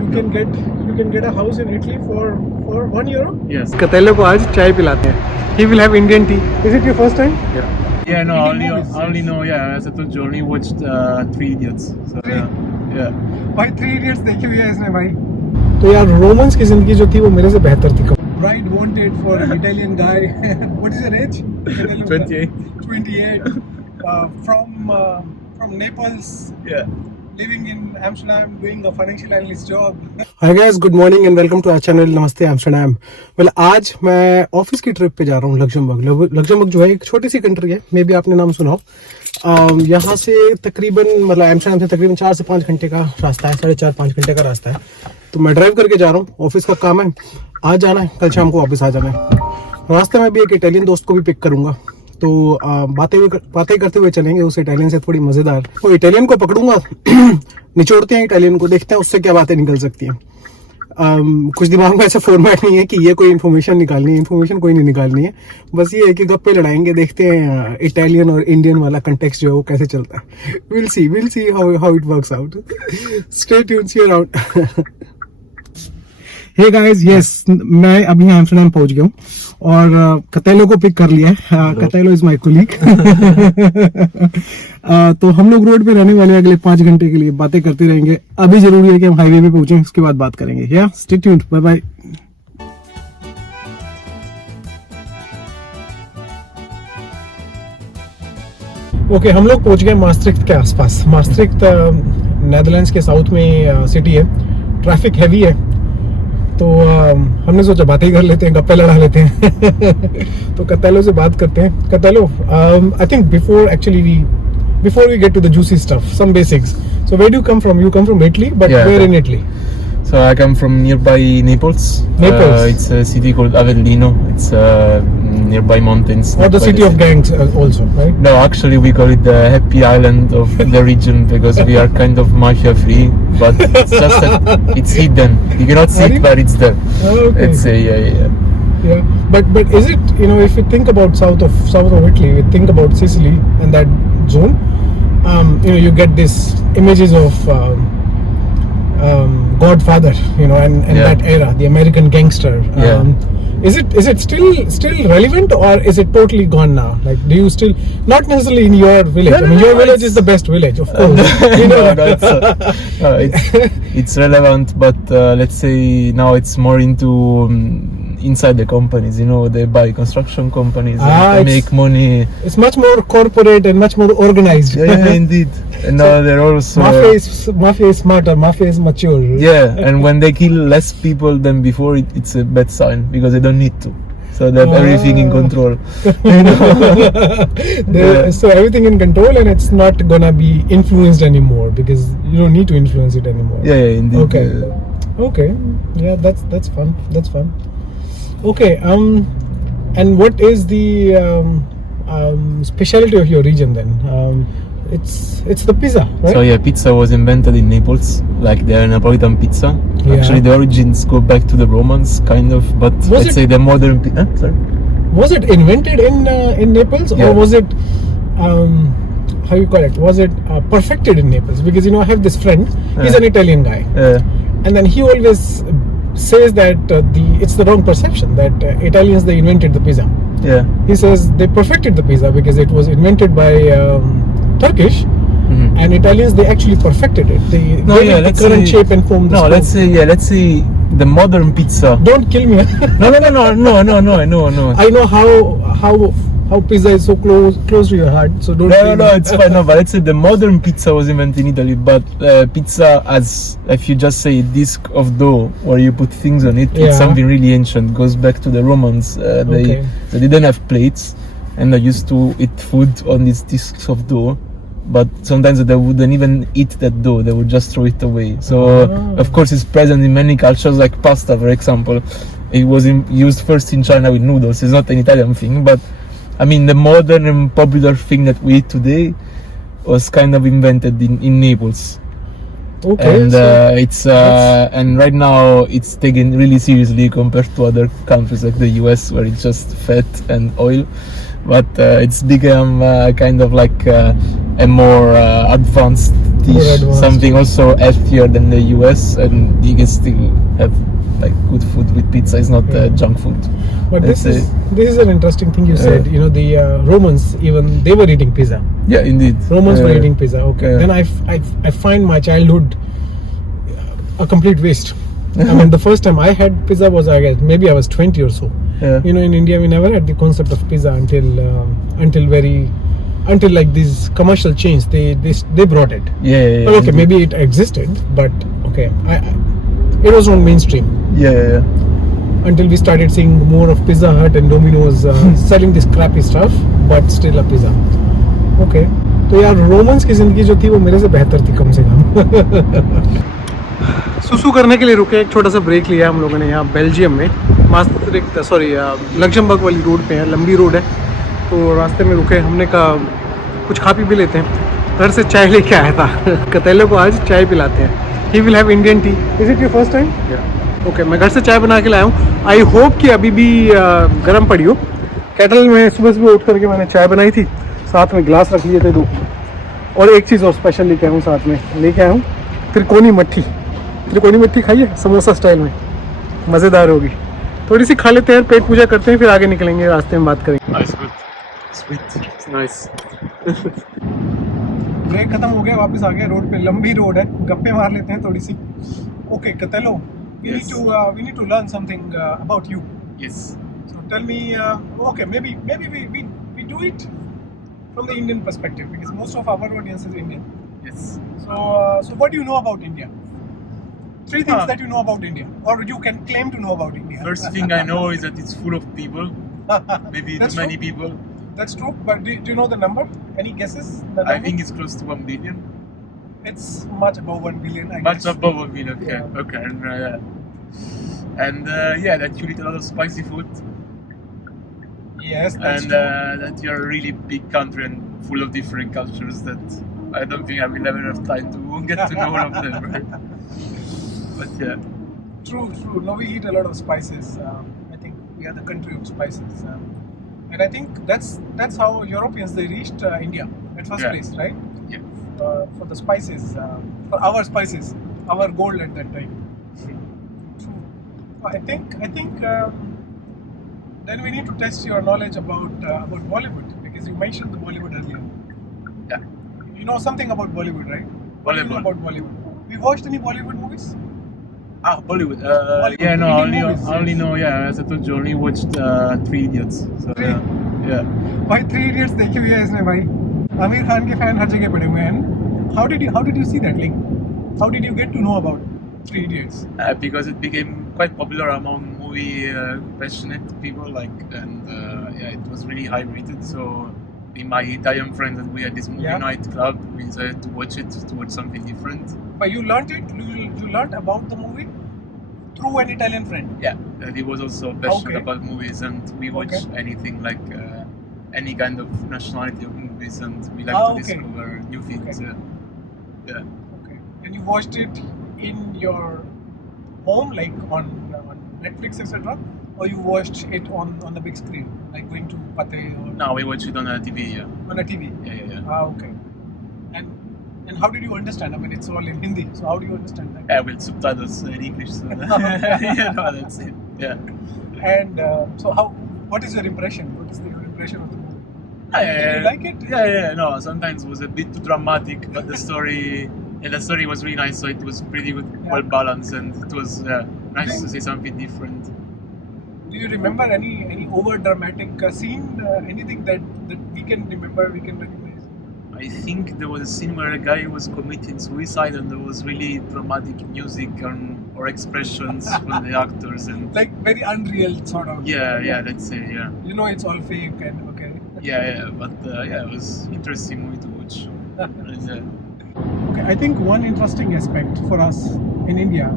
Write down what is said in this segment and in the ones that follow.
you can get a house in Italy for €1. Yes. Catello को आज चाय पिलाते हैं. He will have Indian tea. Is it your first time? Yeah, no, I only know, as I told you, only watched 3 Idiots. So, yeah. भाई 3 Idiots देखी हुई है इसने भाई. तो यार रोमन्स की जिंदगी जो थी वो मेरे से बेहतर थी. Bride wanted for an Italian guy. What is your age? 28. From Naples. Yeah. Living in Amsterdam, doing a financial analyst job. Hi guys, good morning and welcome to our channel Namaste Amsterdam. Well, आज मैं office की trip पे जा रहा हूँ Luxembourg. Luxembourg जो है एक छोटी सी कंट्री है, मे बी आपने नाम सुना हो. यहाँ से तकरीबन मतलब एम्स्टर्डम से तकरीबन 4 से 5 घंटे का रास्ता है, 4.5-5 घंटे का रास्ता है. तो मैं ड्राइव करके जा रहा हूँ. ऑफिस का काम है, आज जाना है, कल शाम को वापस आ जाना है. रास्ते में भी एक इटालियन दोस्त को भी पिक करूंगा, तो बातें करते हुए चलेंगे उस इटालियन से थोड़ी मजेदार. तो इटालियन को पकड़ूंगा, निचोड़ते हैं इटालियन को, देखते हैं उससे क्या बातें निकल सकती हैं. कुछ दिमाग में ऐसा फॉर्मेट नहीं है कि ये कोई इन्फॉर्मेशन निकालनी है, इन्फॉर्मेशन कोई नहीं निकालनी है, बस ये है कि गप्पे लड़ाएंगे, देखते हैं इटालियन और इंडियन वाला कंटेक्स्ट जो है वो कैसे चलता है. Will see how it works out. Stay tuned, see you around. Hey guys, yes, मैं अभी एम्स्टर्डम पहुंच गया हूँ और कतेलो को पिक कर लिया है. कतेलो इज माय कोलीग. तो हम लोग रोड पे रहने वाले अगले 5 घंटे के लिए, बातें करते रहेंगे. अभी जरूरी है कि हम हाईवे पे पहुंचे, उसके बाद बात करेंगे. या stay tuned, bye bye. Okay, हम लोग पहुंच गए मास्ट्रिक्ट के आसपास. मास्ट्रिक्ट नेदरलैंड्स के साउथ में सिटी है. ट्रैफिक हैवी है, तो हमने सोचा बातें ही कर लेते हैं, गप्पे लड़ा लेते हैं. तो कतेलो से बात करते हैं. कतेलो, I think before we get to the juicy stuff, some basics. So where do you come from? You come from Italy, but where in Italy? So I come from nearby Naples. It's a city called Avellino. It's nearby mountains. Or the city of gangs also, right? No, actually we call it the happy island of the region because we are kind of mafia free, but it's just that it's hidden. You cannot see it, but it's there. Okay. It's yeah. But is it, if you think about south of Italy, you think about Sicily and that zone, you get these images of Godfather, and that era, the American gangster. Is it still relevant, or is it totally gone now? Like, do you still, not necessarily in your village? No, your village is the best village, of course. It's relevant, but let's say now it's more into inside the companies. They buy construction companies and they make money. It's much more corporate and much more organized. Yeah, indeed. And now they're also Mafia is smarter. Mafia is mature. Yeah, and when they kill less people than before, it's a bad sign because they don't need to. So they have everything in control. So everything in control, and it's not gonna be influenced anymore because you don't need to influence it anymore. Yeah, indeed. Okay. Yeah, that's fun. Okay. And what is the specialty of your region then? It's the pizza, right? So pizza was invented in Naples, like the Napolitan pizza. Yeah. Actually, the origins go back to the Romans, kind of, but let's say the modern pizza. Sorry. Was it invented in Naples, or was it how you call it? Was it perfected in Naples? Because I have this friend. He's an Italian guy, and then he always says that it's the wrong perception that Italians, they invented the pizza. Yeah. He says they perfected the pizza because it was invented by Turkish, and Italians, they actually perfected it. They gave it the current shape and form. Let's say the modern pizza. Don't kill me. No. I know how pizza is so close to your heart, so don't. No, it's fine. No, but let's say the modern pizza was invented in Italy, but pizza, as if you just say disc of dough where you put things on it, it's something really ancient. Goes back to the Romans. They didn't have plates, and they used to eat food on these discs of dough. But sometimes they wouldn't even eat that dough, they would just throw it away. So of course it's present in many cultures, like pasta, for example. It was used first in China with noodles. It's not an Italian thing, but I mean the modern and popular thing that we eat today was kind of invented in Naples. Okay. And it's and right now it's taken really seriously compared to other countries like the US, where it's just fat and oil. But it's become kind of like a more advanced British, something also healthier than the US, and you can still have like good food with pizza. It's not junk food. But this is an interesting thing you said. You know, the Romans, even they were eating pizza. Yeah, indeed. Romans were eating pizza. Okay. Then I find my childhood a complete waste. I mean, the first time I had pizza was, I guess, maybe I was 20 or so. Yeah. You know, in India we never had the concept of pizza until like these commercial chains they brought it. Yeah. But okay, maybe it existed, but okay, it was not mainstream. Yeah. Until we started seeing more of Pizza Hut and Domino's selling this crappy stuff, but still a pizza. Okay, तो यार Romans की जिंदगी जो थी वो मेरे से बेहतर थी कम से कम. सुसु करने के लिए रुके, एक छोटा सा ब्रेक लिया हम लोगों ने यहाँ बेल्जियम में. लक्जमबर्ग वाली रोड पे है, लंबी रोड है, तो रास्ते में रुके. हमने कहा कुछ खा पी भी लेते हैं. घर से चाय लेके आया था. कतेले को आज चाय पिलाते हैं. He will have Indian T. Is it your first time? Okay, मैं घर से चाय बना के लाया हूँ. आई होप कि अभी भी गर्म पड़ी हो. केटल में सुबह उठ करके मैंने चाय बनाई थी, साथ में गिलास रख लिए थे 2. और एक चीज़ और स्पेशल लेके आया हूँ, साथ में लेके आया हूँ त्रिकोणी मट्ठी खाइए समोसा स्टाइल में, मज़ेदार होगी. थोड़ी सी खा लेते हैं, पेट पूजा करते हैं, फिर आगे निकलेंगे, रास्ते में बात करेंगे. नाइस. ब्रेक खत्म हो गया, वापस आ गया रोड पे. लंबी रोड है, गप्पे मार लेते हैं थोड़ी सी. ओके कतेलो, we need to learn something about you. Yes. So tell me, okay, maybe we do it from the Indian perspective, because most of our audience is Indian. Yes. So what do you know about India? 3 things that you know about India, or you can claim to know about India. First thing I know is that it's full of people. Maybe too many people. That's true, but do you know the number? Any guesses? I think it's close to 1 billion. It's much above 1 billion. Much above 1 billion. Okay. Yeah. Okay. And that you eat a lot of spicy food. Yes, that's and true. That you're a really big country and full of different cultures that I don't think I will ever have time to get to know all of them. Right? But yeah. True. No, we eat a lot of spices. I think we are the country of spices, and I think that's how Europeans they reached India at first place, right? Yeah. For the spices, for our spices, our gold at that time. True. I think then we need to test your knowledge about Bollywood, because you mentioned the Bollywood earlier. Yeah. You know something about Bollywood, right? Bollywood. What do you know about Bollywood? We watched any Bollywood movies? Bollywood. Bollywood. Yeah, no, movies, I only know. Yeah, as I told you, only watched 3 Idiots. So, yeah. भाई 3 Idiots देखी हुई है इसने भाई. आमिर खान के fan हर जगह पड़े हुए हैं. How did you see that? Like, how did you get to know about 3 Idiots? Because it became quite popular among movie passionate people, it was really high rated. So, in my Italian friends, and we had this movie night club. We decided to watch it, to watch something different. But you learned it. You learned about the movie through an Italian friend. Yeah, he was also passionate about movies, and we watch anything like any kind of nationality of movies, and we like to discover new things. Yeah. Okay. And you watched it in your home, like on Netflix, etc., or you watched it on the big screen, like going to Pate? No, we watched it on a TV. Yeah. On a TV. Yeah. Okay. And how did you understand? I mean, it's all in Hindi, so how do you understand that? Yeah, with subtitles in English. So that's it. Yeah. And so what is your impression? What is your impression of the movie? Did you like it? Yeah. No, sometimes it was a bit too dramatic, but the story was really nice. So it was pretty good, well balanced, and it was nice to see something different. Do you remember any over dramatic scene? Anything that we can remember, we can recognize? I think there was a scene where a guy was committing suicide, and there was really dramatic music or expressions from the actors, and like very unreal sort of. Yeah, let's say, yeah. You know, it's all fake and okay. Yeah, but it was interesting movie to watch. Okay, I think one interesting aspect for us in India,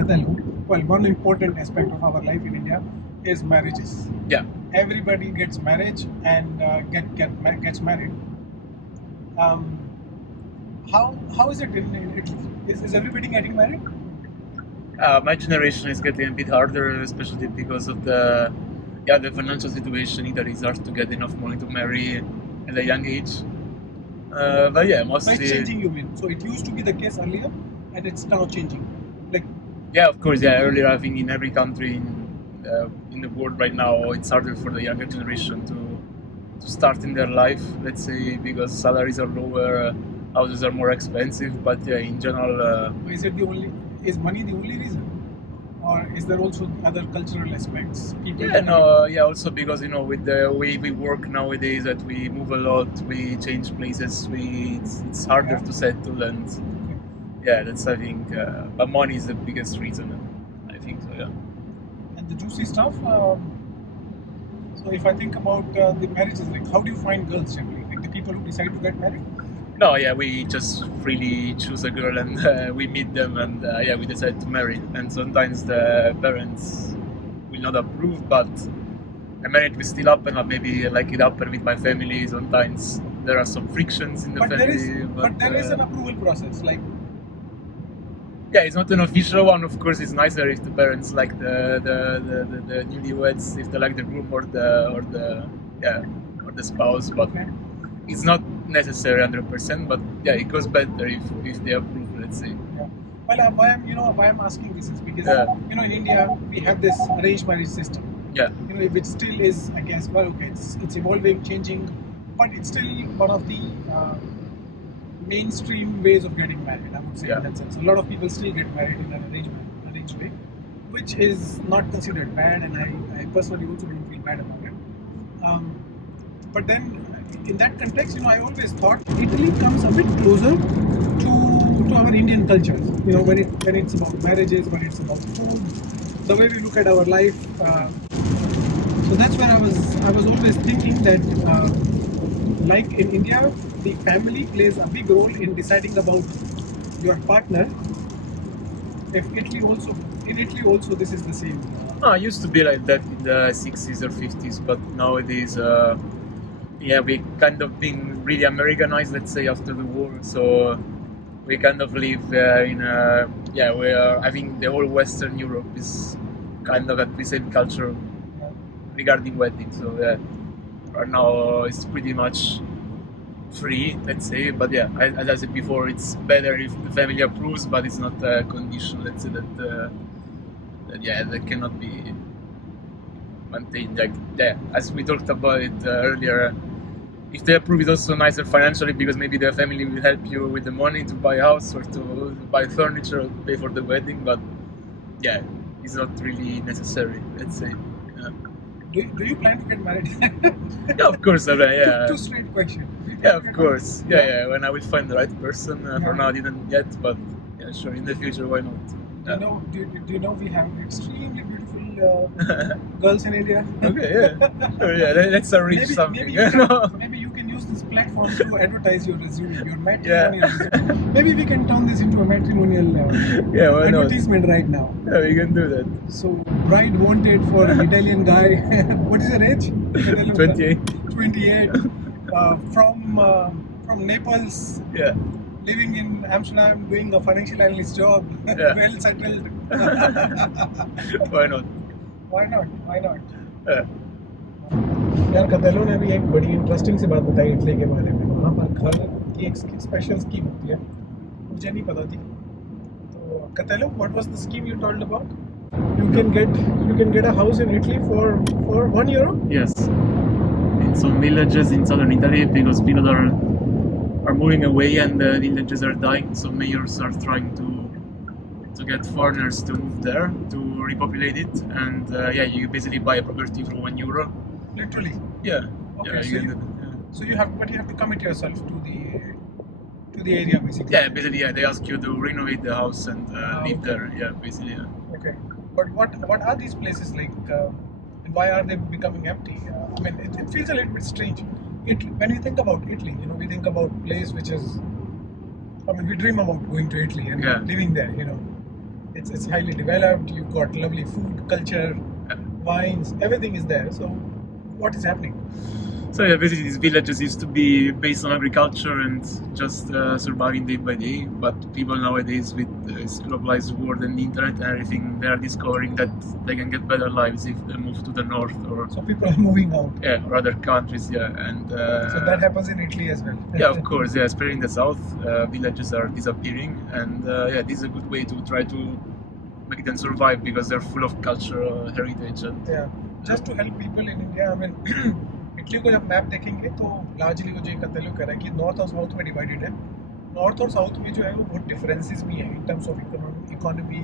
Katalu, one important aspect of our life in India is marriages. Yeah. Everybody gets marriage and gets married. How is it in Italy? Is everybody getting married? My generation is getting a bit harder, especially because of the financial situation. Either it's hard to get enough money to marry at a young age. But yeah, By mostly. changing, you mean? So it used to be the case earlier, and it's now changing. Like, Yeah, of course. Yeah, earlier I think in every country in the world right now, it's harder for the younger generation to start in their life. Let's say because salaries are lower, houses are more expensive. But yeah, in general. is money the only reason, or is there also other cultural aspects? People. Yeah, no, yeah. Also because with the way we work nowadays, that we move a lot, we change places, it's harder to settle, and yeah, that's I think. But money is the biggest reason. I think so. Yeah. And the juicy stuff. So if I think about the marriages, like how do you find girls generally? Like the people who decide to get married? No, yeah, we just freely choose a girl and we meet them, and yeah, we decide to marry. And sometimes the parents will not approve, but a marriage will still happen. Or maybe like it happened with my family. Sometimes there are some frictions in the family. But there is an approval process, like. Yeah, it's not an official one. Of course, it's nicer if the parents like the newlyweds, if they like the groom or the spouse. But it's not necessary 100%. But yeah, it goes better if they approve. Let's say. Yeah. Well, why I'm asking this is because in India we have this arranged marriage system. Yeah. Which still is, I guess, well, okay, it's evolving, changing, but it's still one of the mainstream ways of getting married, I would say, in that sense. A lot of people still get married in an arranged way, which is not considered bad, and I personally also don't feel bad about it. But then, in that context, I always thought Italy comes a bit closer to our Indian culture. When it's about marriages, when it's about food, the way we look at our life. So that's where I was always thinking that, like in India, the family plays a big role in deciding about your partner. In Italy also this is the same. It used to be like that in the 60s or 50s, but nowadays, we kind of been really Americanized, let's say, after the war. So we kind of live I think the whole Western Europe is kind of at the same culture regarding weddings. So right now it's pretty much free, let's say. But yeah, as I said before, it's better if the family approves, but it's not a condition, let's say, that cannot be maintained. Like as we talked about it earlier, if they approve, it's also nicer financially because maybe their family will help you with the money to buy a house or to buy furniture or pay for the wedding. But yeah, it's not really necessary, let's say. Do you plan to get married? Yeah, of course. Two straight questions. Yeah, of course. Yeah. When I will find the right person. For now, I didn't yet, but yeah, sure. In the future, why not? Do you know we have extremely beautiful girls in India? Okay, yeah. Sure, yeah. Let's arrange something. Maybe you can use this platform to advertise your resume, your matrimonial resume. Maybe we can turn this into a matrimonial advertisement right now. Yeah, we can do that. So, bride wanted for an Italian guy. What is your age? 28. 28. From Naples. Yeah. Living in Amsterdam, doing a financial analyst job, well settled. Why not? Why not? Yeah. यार कतेलो ने भी एक बड़ी interesting सी बात बताई Italy के बारे में. वहाँ पर घर की एक स्पेशल स्कीम होती है, मुझे नहीं पता थी. तो कतेलो, what was the scheme you told about? You can get a house in Italy for €1. Yes. In some villages in southern Italy, because people are moving away and the villages are dying, so mayors are trying to get foreigners to move there to repopulate it, and you basically buy a property for €1. Literally. Yeah. Okay. Yeah, so you have to commit yourself to the area basically. Yeah, basically. Yeah, they ask you to renovate the house and live there. Yeah, basically. Yeah. Okay. But what are these places like? And why are they becoming empty? I mean, it feels a little bit strange. When we think about Italy, we think about a place which is, I mean, we dream about going to Italy and living there, It's highly developed, you've got lovely food, culture, wines, everything is there. So what is happening? So yeah, basically these villages used to be based on agriculture and just surviving day by day. But people nowadays, with this globalized world and the internet and everything, they are discovering that they can get better lives if they move to the north or So people are moving out. yeah, or other countries. Yeah, and So that happens in Italy as well. yeah, of course. Yeah, especially in the south, villages are disappearing, and yeah, this is a good way to try to make them survive because they're full of cultural heritage and Yeah, just to help people in India. I mean, Italy को जब map देखेंगे तो largely वो जो कतलू कर रहा है कि नॉर्थ और साउथ में डिवाइडेड है. नॉर्थ और साउथ में जो है वो बहुत डिफरेंसेस भी हैं in terms of economy,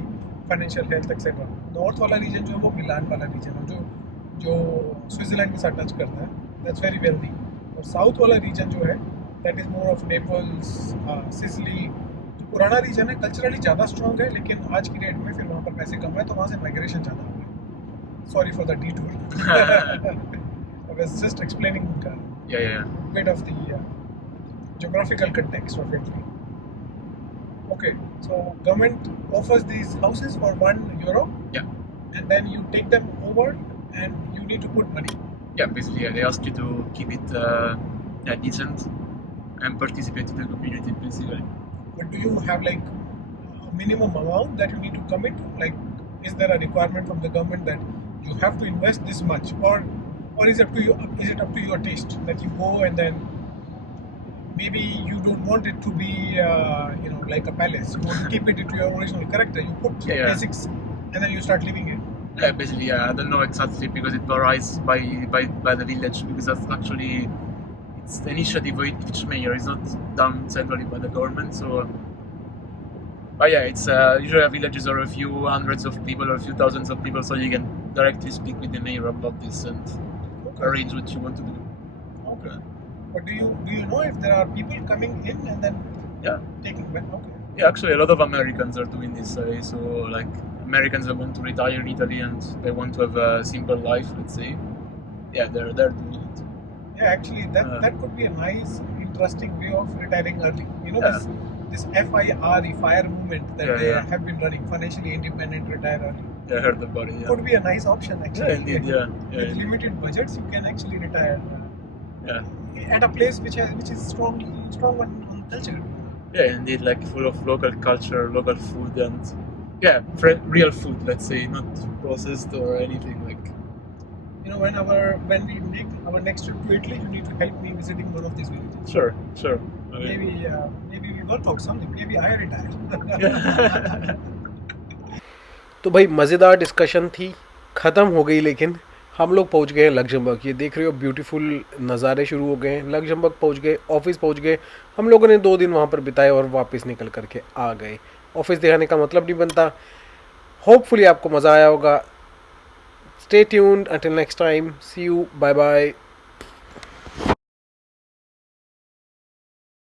financial health etcetera. North वाला रीजन जो है वो मिलान वाला रीजन है जो जो स्विट्जरलैंड के साथ टच करता है. That's very wealthy. और साउथ वाला रीजन जो है that is more of Naples, Sicily. जो पुराना रीजन है कल्चरली ज़्यादा स्ट्रॉन्ग है, लेकिन आज की डेट में फिर वहाँ पर पैसे कम है तो वहाँ से माइग्रेशन ज़्यादा हो गया. Sorry for the detour. I was just explaining yeah. bit of the geographical context of Italy. Okay, so government offers these houses for €1, Yeah. and then you take them over, and you need to put money. Yeah, basically, yeah, they ask you to keep it yeah, decent and participate in the community, basically. But do you have like a minimum amount that you need to commit? Like, is there a requirement from the government that you have to invest this much, or is it up to you? Is it up to your taste that you go and then maybe you don't want it to be like a palace? You want to keep it to your original character. You put your Yeah. basics and then you start living it. Yeah, basically, yeah, I don't know exactly because it varies by the village because that's actually it's the initiative of each mayor. It's not done centrally by the government. So, but yeah, it's usually villages are a few hundreds of people or a few thousands of people, so you can directly speak with the mayor about this and arrange what you want to do. Okay. But do you know if there are people coming in and then Yeah. taking back? Okay. Yeah, actually, a lot of Americans are doing this. So, like Americans that want to retire in Italy and they want to have a simple life, let's say. Yeah, they're doing it. Yeah, actually, that could be a nice, interesting way of retiring early. You know, Yeah. this FIRE, FIRE movement that Yeah, they yeah. have been running, financially independent, retire early. Yeah, I heard about it. Yeah. Could be a nice option actually. Yeah, indeed. Yeah. With limited budgets, you can actually retire Yeah. at a place which is strong on culture. Yeah, indeed. Like full of local culture, local food, and yeah, real food. Let's say, not processed or anything like. You know, when we make our next trip to Italy, you need to help me visiting one of these villages. Sure. Okay. Maybe we work out something. Maybe I retire. Yeah. तो भाई मज़ेदार discussion थी, ख़त्म हो गई, लेकिन हम लोग पहुंच गए हैं लग्जमबर्ग. ये देख रहे हो ब्यूटीफुल नज़ारे शुरू हो गए हैं. लग्जमबर्ग पहुंच गए, ऑफिस पहुंच गए. हम लोगों ने 2 दिन वहां पर बिताए और वापस निकल करके आ गए. ऑफिस दिखाने का मतलब नहीं बनता. होपफुली आपको मज़ा आया होगा. Stay tuned until next time. See you. Bye bye.